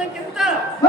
ರತ್ನ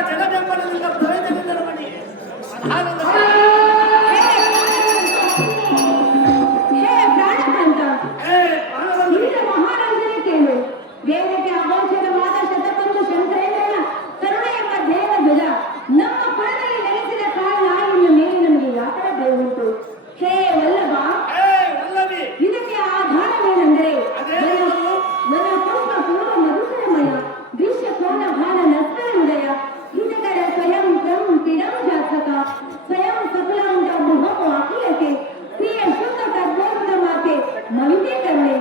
Jagan MLA నవ్వితే కళ్ళే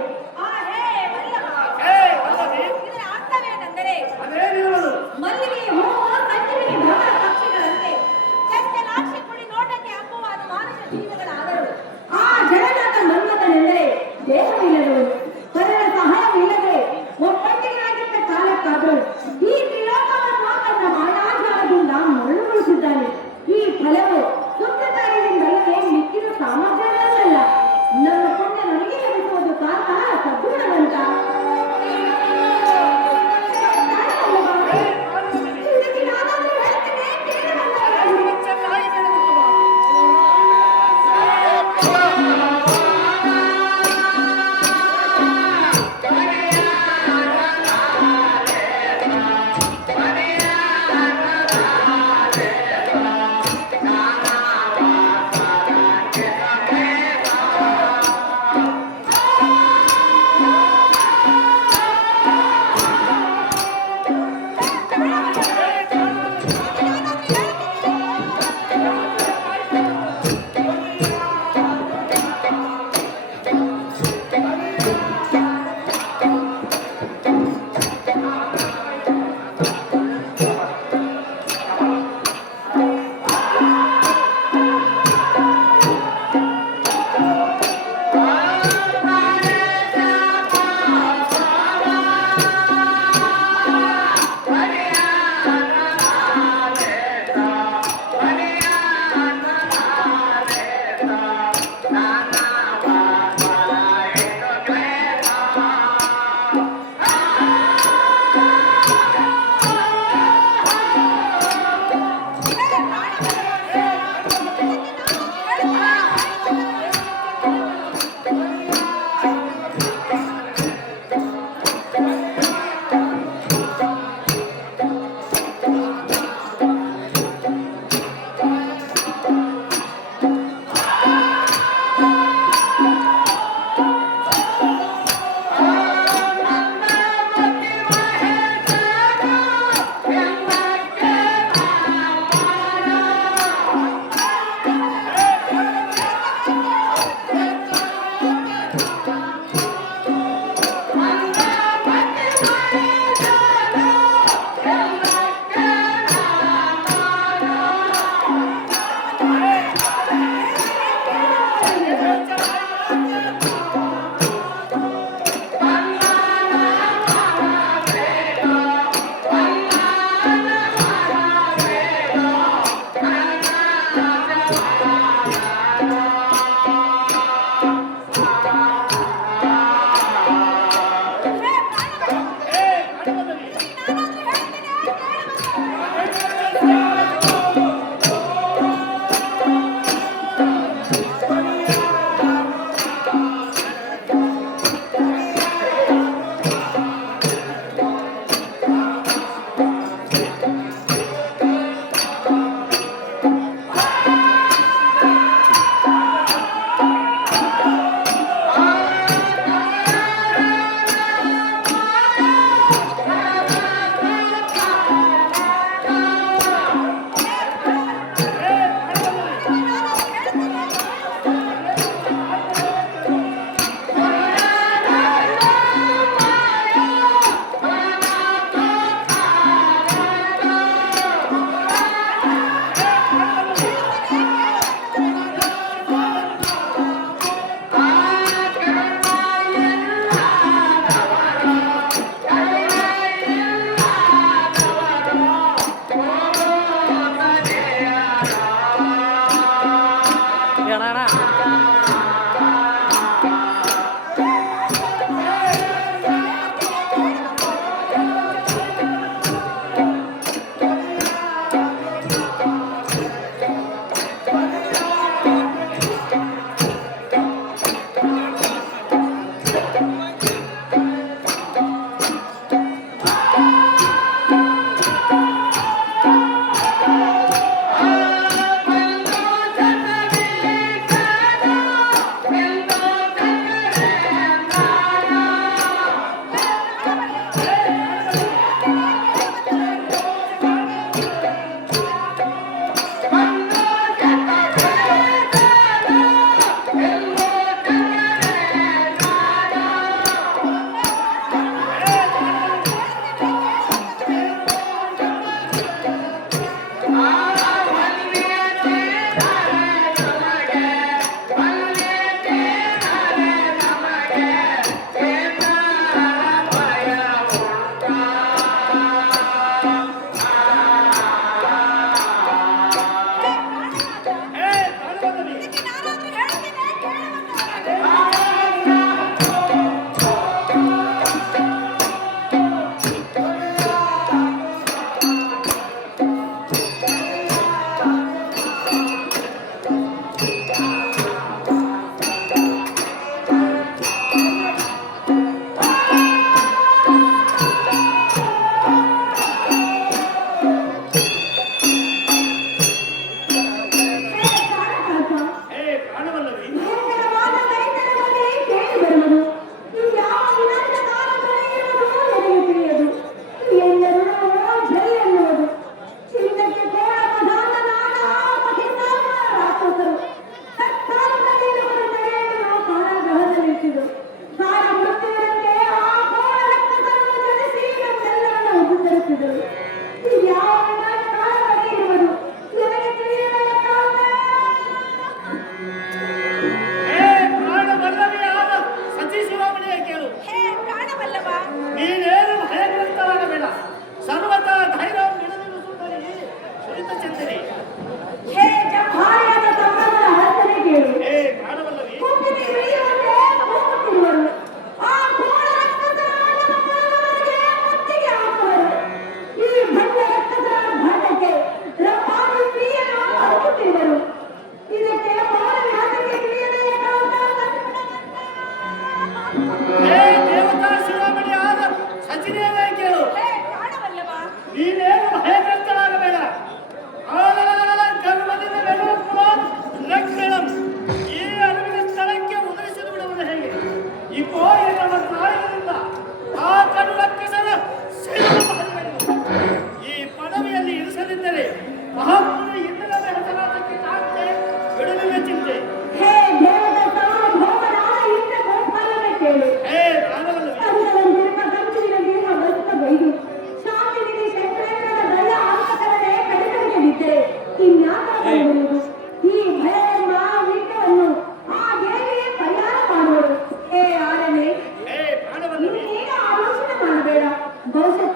Entonces,